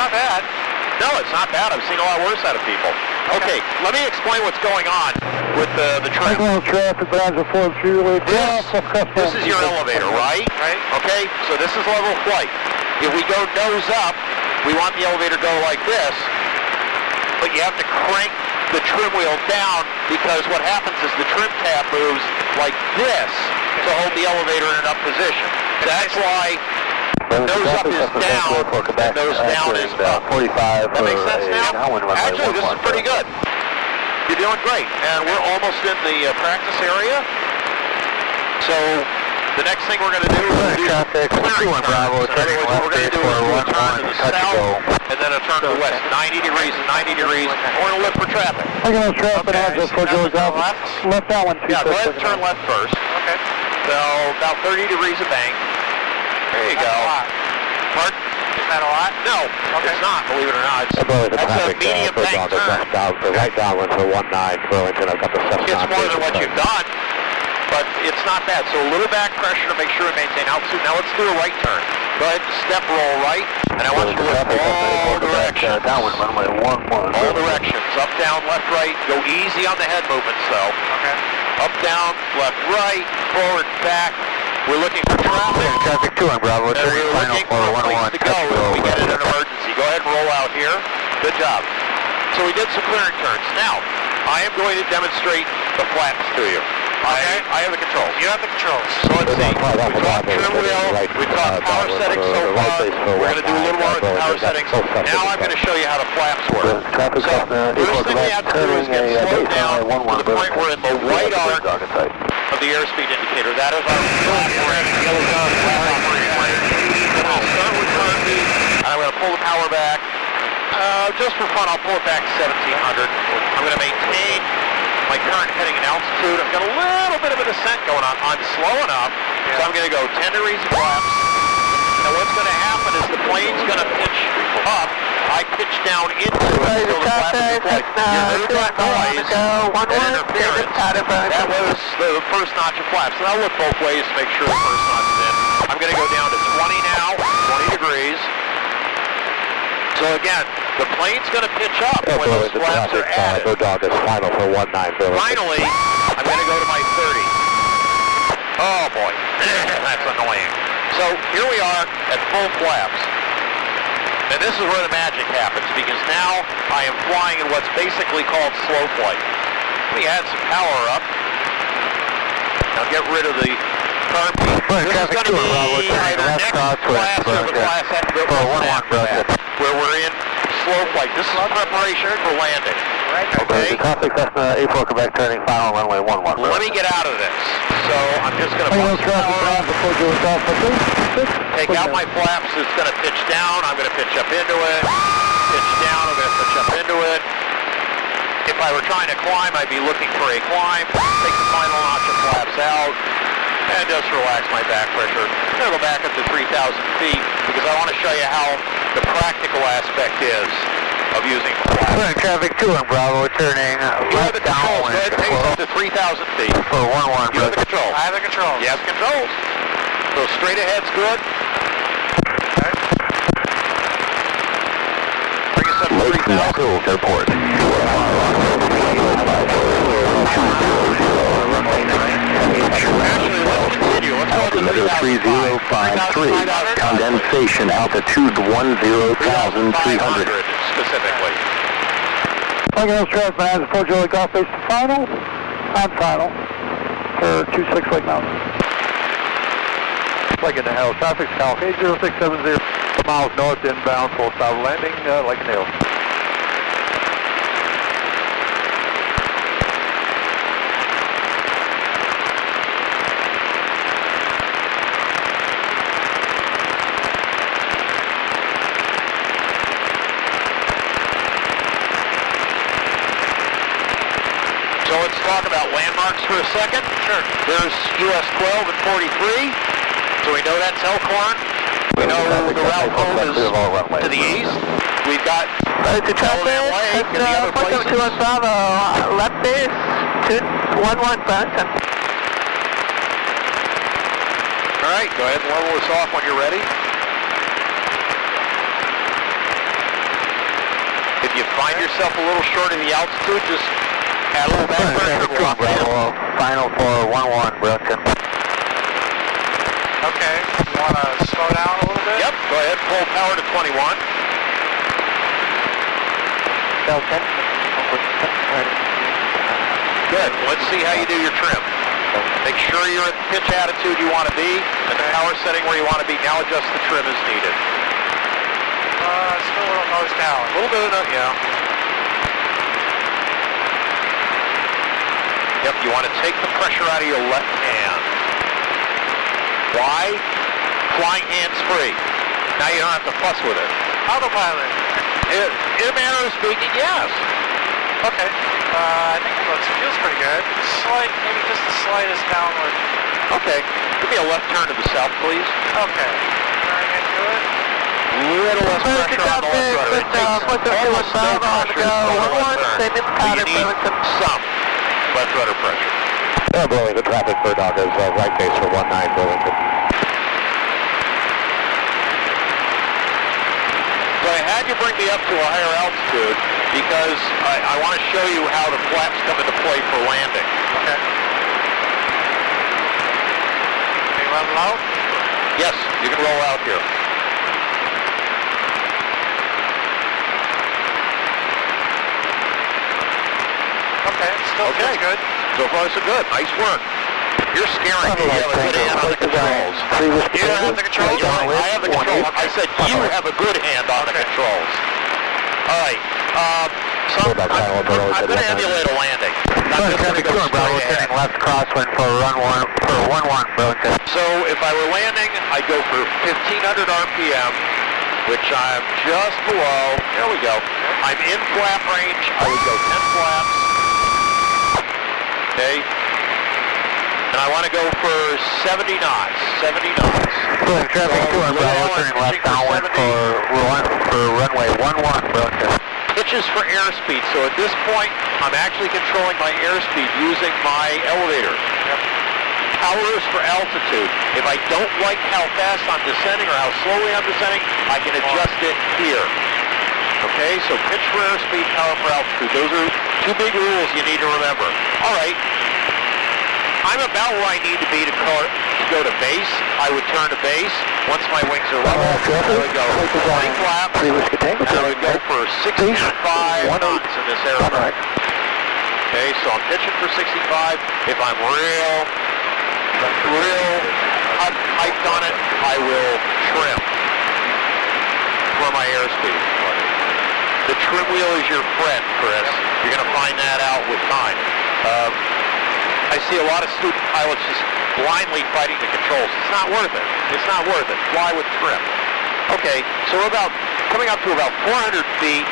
not bad. No, it's not bad. I've seen a lot worse out of people. Okay, let me explain what's going on with the trim. This is your elevator, right? Right. Okay, so this is level flight. If we go nose up, we want the elevator to go like this, but you have to crank the trim wheel down because what happens is the trim tab moves like this to hold the elevator in an up position. That's why nose up is down, and nose down is up. 45. That makes sense now? Actually, this is pretty good. You're doing great, and we're almost in the practice area. So the next thing we're going to do is do clearing turns. In other words, what we're going to do is do a turn to the south, and then a turn to the west. 90 degrees and 90 degrees. We're going to look for traffic. Left that one. Yeah, go ahead and turn left first. Okay. So about 30 degrees of bank. There you go. Pardon? Is that a lot? No, it's not, believe it or not. That's a medium bank turn. The right downwind for 19 Burlington. I've got the Cessna. It's more than what you've done, but it's not bad. So a little back pressure to make sure we maintain altitude. Now let's do a right turn. Go ahead and step roll right, and I want you to look all directions. Downwind runway 11. All directions. Up, down, left, right. Go easy on the head movements, though. Okay. Up, down, left, right, forward, back. We're looking for traffic. Traffic 2 on Bravo. And we're looking for a place to go if we get in an emergency. Go ahead and roll out here. Good job. So we did some clearing turns. Now, I am going to demonstrate the flaps to you. Okay. I have the controls. You have the controls. So let's see. We've talked trim wheel. We've talked power settings so far. We're going to do a little more with power settings. Now I'm going to show you how the flaps work. So first thing we have to do is get slowed down to the point we're in the right arc of the airspeed indicator. That is our flap operating yellow dot flap operating range. Then I'll start with turn B, and I'm going to pull the power back. Just for fun, I'll pull it back to 1700. I'm going to maintain my current heading and altitude. I've got a little bit of a descent going on. I'm slow enough, so I'm going to go 10 degrees of flaps. Now what's going to happen is the plane's going to pitch up. I pitch down into it until the flaps are deployed. You heard that noise and interference. That was the first notch of flaps. And I'll look both ways to make sure the first notch is in. I'm going to go down to 20 now, 20 degrees. So again, the plane's going to pitch up when those flaps are added. Dog is final for 19 Burlington. Finally, I'm going to go to my 30. Oh boy, that's annoying. So here we are at full flaps. And this is where the magic happens, because now I am flying in what's basically called slow flight. Let me add some power up. Now get rid of the current beat. This is going to be either next class or the class after that, where we're in slow flight. This is preparation for landing. Okay? Traffic Cessna 84 Quebec turning final runway 11. Let me get out of this. So I'm just going to take out my flaps. It's going to pitch down. I'm going to pitch up into it. Pitch down. I'm going to pitch up into it. If I were trying to climb, I'd be looking for a climb. Take the final notch of flaps out. And just relax my back pressure. I'm going to go back up to 3,000 feet because I want to show you how the practical aspect is of using flaps. Traffic 2 on Bravo, turning left downwind. Go ahead, pace up to 3,000 feet. For 11. You have the controls. I have the controls. You have the controls. So straight ahead's good. Okay. Bring us up to 3,000. Airport. Actually, let's continue. Let's go to 3053. Condensation altitude 10,300. Specifically. Again, traffic man, approach Julie Golf base to final. On final. For 26 Lake Mountain. Like in the hell. Traffic south 80670 miles north inbound, full stop landing like a nail. So let's talk about landmarks for a second. Sure. There's US 12 and 43. So we know that's Elkhorn. We know the route home is to the east. We've got Elkhorn Lake and the other places. To us, Bravo. Left base, 211 Burlington. All right, go ahead and level us off when you're ready. If you find yourself a little short of the altitude, just add a little back pressure. Bravo, final for 1-1, Burlington. Okay. You want to slow down a little bit? Yep, go ahead, full power to 21. Delta. Good, let's see how you do your trim. Make sure you're at the pitch attitude you want to be, at the power setting where you want to be. Now adjust the trim as needed. Still a little nose down. A little bit of that, yeah. Yep, you want to take the pressure out of your left hand. Why? Flying hands free. Now you don't have to fuss with it. Autopilot. In a manner of speaking, yes. Okay. I think it feels pretty good. Maybe just the slightest downward. Okay. Give me a left turn to the south, please. Okay. Turning into it. Little less pressure on the left rudder. It takes almost no pressure on the left turn. You need some left rudder pressure. Burlington traffic for Dog is right base for 19 Burlington. So I had you bring me up to a higher altitude because I want to show you how the flaps come into play for landing. Okay. Can you run low? Yes, you can roll out here. Okay, still feels good. So far so good. Nice work. You're scaring me. You have a good hand on the controls. You don't have the controls? I have the controls. I said you have a good hand on the controls. All right. So I'm going to emulate a landing. I'm just going to go straight ahead. Left crosswind for 1-1 Burlington. So if I were landing, I'd go for 1,500 RPM, which I'm just below. There we go. I'm in flap range. I would go 10 flaps. Okay. And I want to go for 70 knots. 70 knots. Traffic 2 on Bravo, turning left downwind for runway 11 Burlington. Pitches for airspeed. So at this point, I'm actually controlling my airspeed using my elevator. Powers for altitude. If I don't like how fast I'm descending or how slowly I'm descending, I can adjust it here. Okay, so pitch for airspeed, power for altitude. Those are two big rules you need to remember. All right. I'm about where I need to be to go to base. I would turn to base. Once my wings are level, I would go 20 flaps, and I would go for 65 knots in this airplane. Okay, so I'm pitching for 65. If I'm real hyped on it, I will trim for my airspeed. The trim wheel is your friend, Chris. You're going to find that out with time. I see a lot of student pilots just blindly fighting the controls. It's not worth it. It's not worth it. Fly with trim. Okay, so we're coming up to about 400 feet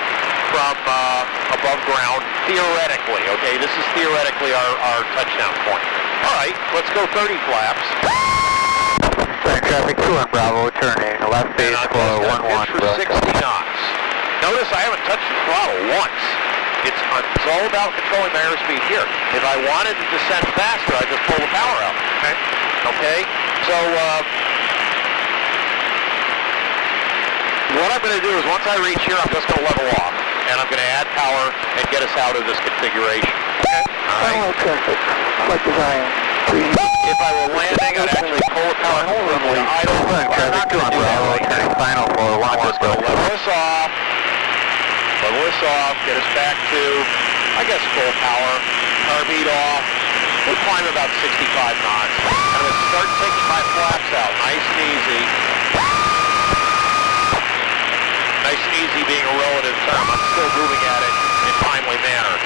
from above ground, theoretically. Okay, this is theoretically our touchdown point. All right, let's go 30 flaps. Traffic 2 on Bravo, turning left base for 11 for 60 knots. Notice I haven't touched the throttle once. It's all about controlling my airspeed here. If I wanted to descend faster, I just pull the power out. Okay? Okay? So, what I'm going to do is once I reach here, I'm just going to level off. And I'm going to add power and get us out of this configuration. Okay? All right? If I were landing, I'd actually pull the power from the idle. I'm not going to do that right now. Final for 1 I'm just going to level this off. Level this off, get us back to, I guess, full power. Carbeat off. We'll climb about 65 knots. I'm going to start taking my flaps out, nice and easy. Nice and easy being a relative term. I'm still moving at it in a timely manner.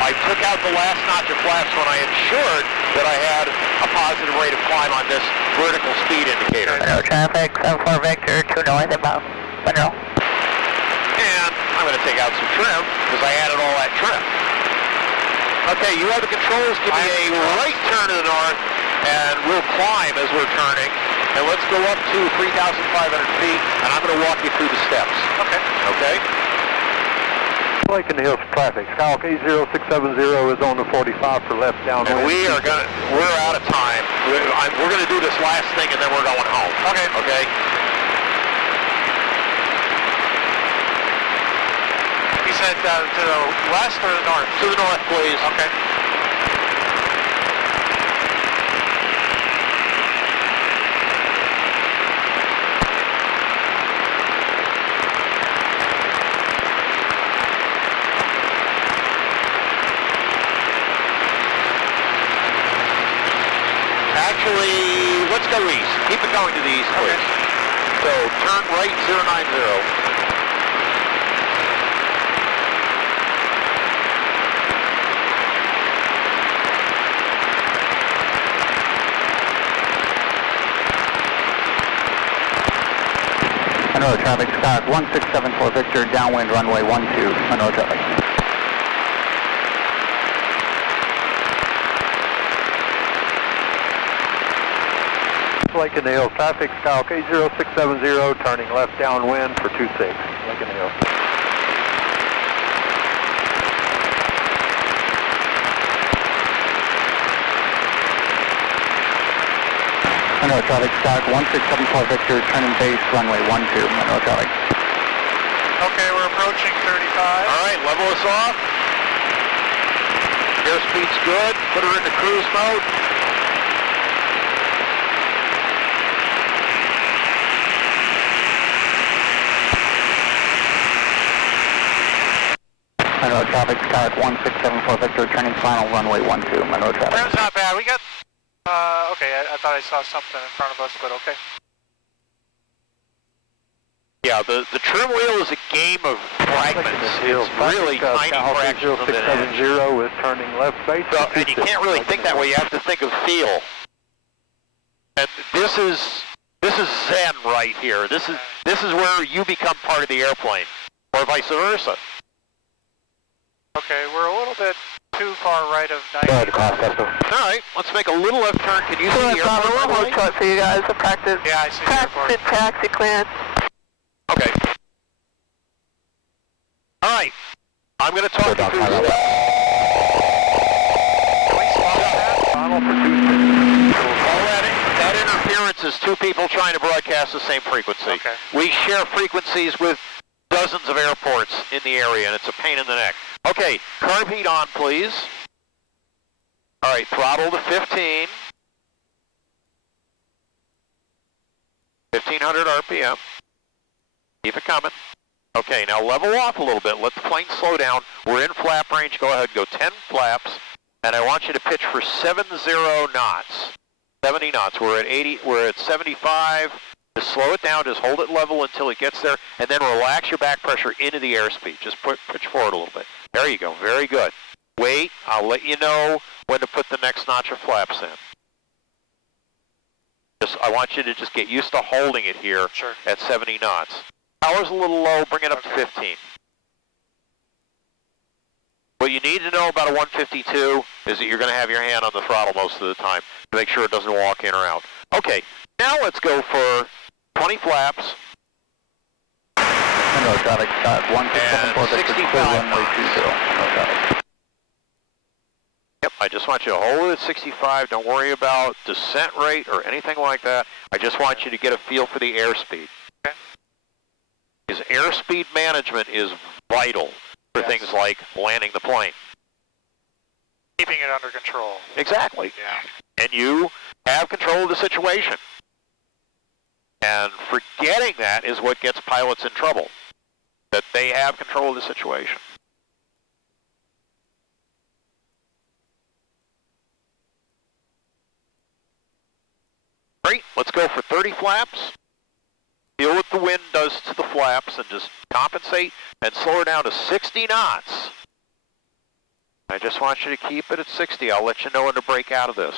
I took out the last notch of flaps when I ensured that I had a positive rate of climb on this vertical speed indicator. No traffic, 74 Victor, 2 north inbound. Monroe. And I'm going to take out some trim because I added all that trim. Okay, you have the controls. Give me a right turn to the north, and we'll climb as we're turning. And let's go up to 3,500 feet, and I'm going to walk you through the steps. Okay. Okay? Lincoln Hills traffic. Skyhawk 80670 is on the 45 for left downwind. And we're out of time. We're going to do this last thing, and then we're going home. Okay. Okay? said to the west or the north? To the north, please. Okay. Actually, let's go east. Keep it going to the east, please. Okay. So turn right 090. Monroe traffic, Scott 1674 Victor, downwind runway 12, Monroe traffic. Lake in the Hills traffic, Skyhawk 80670, turning left downwind for 26, Lake in the Hills. Monroe traffic, Scott 1674 Victor, turning base runway 12, Monroe traffic. Okay, we're approaching 35. All right, level us off. Airspeed's good. Put her into cruise mode. Monroe traffic, Scott 1674 Victor, turning final runway 12, Monroe traffic. That's not bad. We got, okay, I thought I saw something in front of us, but okay. Yeah, the trim wheel is a game of fragments. It's really tiny fractions of an inch. 0670 is turning left base. So, and you can't really think that way. You have to think of feel. And this is zen right here. This is where you become part of the airplane, or vice versa. Okay, we're a little bit too far right of 90. All right, let's make a little left turn. Can you see the airport? A little short for you guys to practice. Yeah, I see the airport. Practice taxi clearance. Okay. All right. I'm going to talk you through the steps. Can we slow that? Final for 26. All that interference is two people trying to broadcast the same frequency. Okay. We share frequencies with dozens of airports in the area, and it's a pain in the neck. Okay, carb heat on, please. All right, throttle to 15. 1,500 RPM. Keep it coming. Okay, now level off a little bit. Let the plane slow down. We're in flap range. Go ahead, go 10 flaps. And I want you to pitch for 70 knots. 70 knots. We're at 80. We're at 75. Just slow it down. Just hold it level until it gets there. And then relax your back pressure into the airspeed. Just pitch forward a little bit. There you go. Very good. Wait. I'll let you know when to put the next notch of flaps in. I want you to just get used to holding it here at 70 knots. Power's a little low, bring it up to 15. What you need to know about a 152 is that you're going to have your hand on the throttle most of the time to make sure it doesn't walk in or out. Okay, now let's go for 20 flaps. Monroe traffic, Scott 1674 Victor, 65 runway 20, Monroe traffic. Yep, I just want you to hold it at 65. Don't worry about descent rate or anything like that. I just want you to get a feel for the airspeed. Okay. Because airspeed management is vital for things like landing the plane. Keeping it under control. Exactly. Yeah. And you have control of the situation. And forgetting that is what gets pilots in trouble. That they have control of the situation. Great, let's go for 30 flaps. Feel what the wind does to the flaps and just compensate and slow her down to 60 knots. I just want you to keep it at 60. I'll let you know when to break out of this.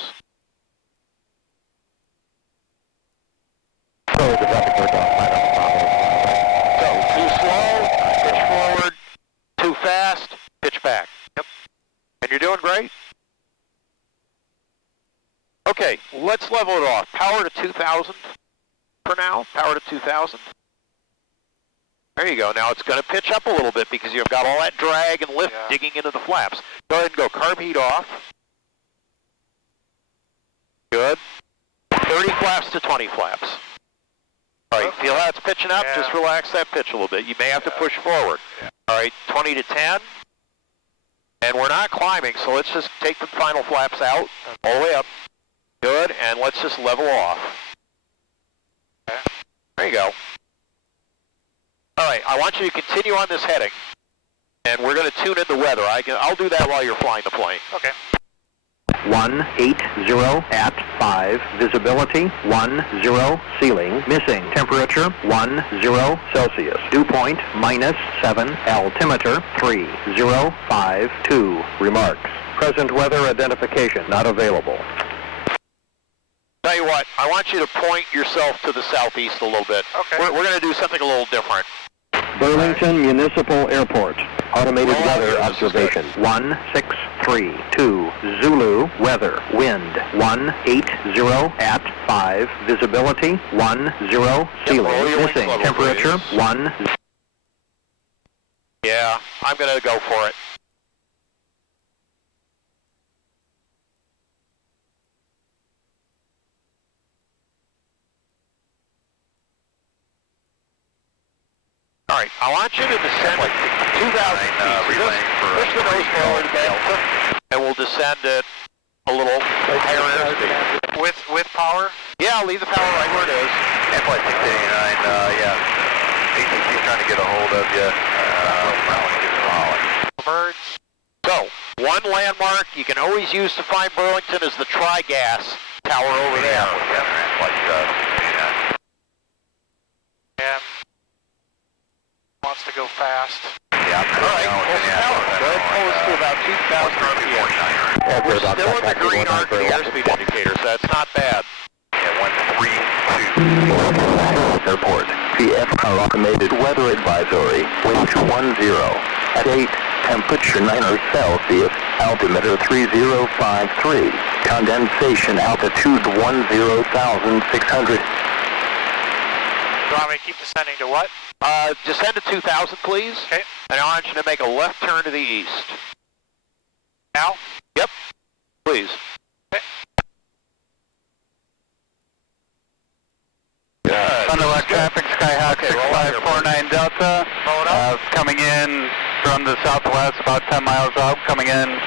So, too slow, pitch forward. Too fast, pitch back. Yep. And you're doing great. Okay, let's level it off. Power to 2,000 for now. Power to 2,000. There you go. Now it's going to pitch up a little bit because you've got all that drag and lift digging into the flaps. Go ahead and go carb heat off. Good. 30 flaps to 20 flaps. All right, feel how it's pitching up? Just relax that pitch a little bit. You may have to push forward. All right, 20 to 10. And we're not climbing, so let's just take the final flaps out, all the way up. Good, and let's just level off. Okay. There you go. All right, I want you to continue on this heading. And we're going to tune in the weather. I'll do that while you're flying the plane. Okay. 180 at 5, visibility 10, ceiling missing, temperature 10 Celsius, dew point -7, altimeter 3052, remarks. Present weather identification not available. Tell you what, I want you to point yourself to the southeast a little bit. Okay. We're going to do something a little different. Burlington Municipal Airport, automated Roll weather out, this is observation. 1632, Zulu, weather, wind 180 at 5, visibility 10, ceiling roll your wings missing, level, temperature please. 1. Yeah, I'm going to go for it. All right, I want you to descend like 2,000 feet. Push the nose forward again, and we'll descend at a little higher airspeed. With power? Yeah, leave the power right where it is. Flight 689, yeah. ATC's trying to get a hold of you. Birds? So, one landmark you can always use to find Burlington is the Tri-Gas Tower over there. Yeah. Wants to go fast. Yeah, all right, close the tower. Go ahead and pull us to about 2,000 RPM. We're still in the green arc of the airspeed indicator, so that's not bad. Yeah, 132. Airport. CF automated weather advisory. Wind 10 at 8. Temperature 90 Celsius. Altimeter 3053. Condensation altitude 10,600. You want me to keep descending to what? Descend to 2,000, please. Okay. And I want you to make a left turn to the east. Now? Yep. Please. Okay. Good. Thunderlike traffic, Skyhawk 6549 Delta. Roll it up. Coming in from the southwest, about 10 miles out, coming in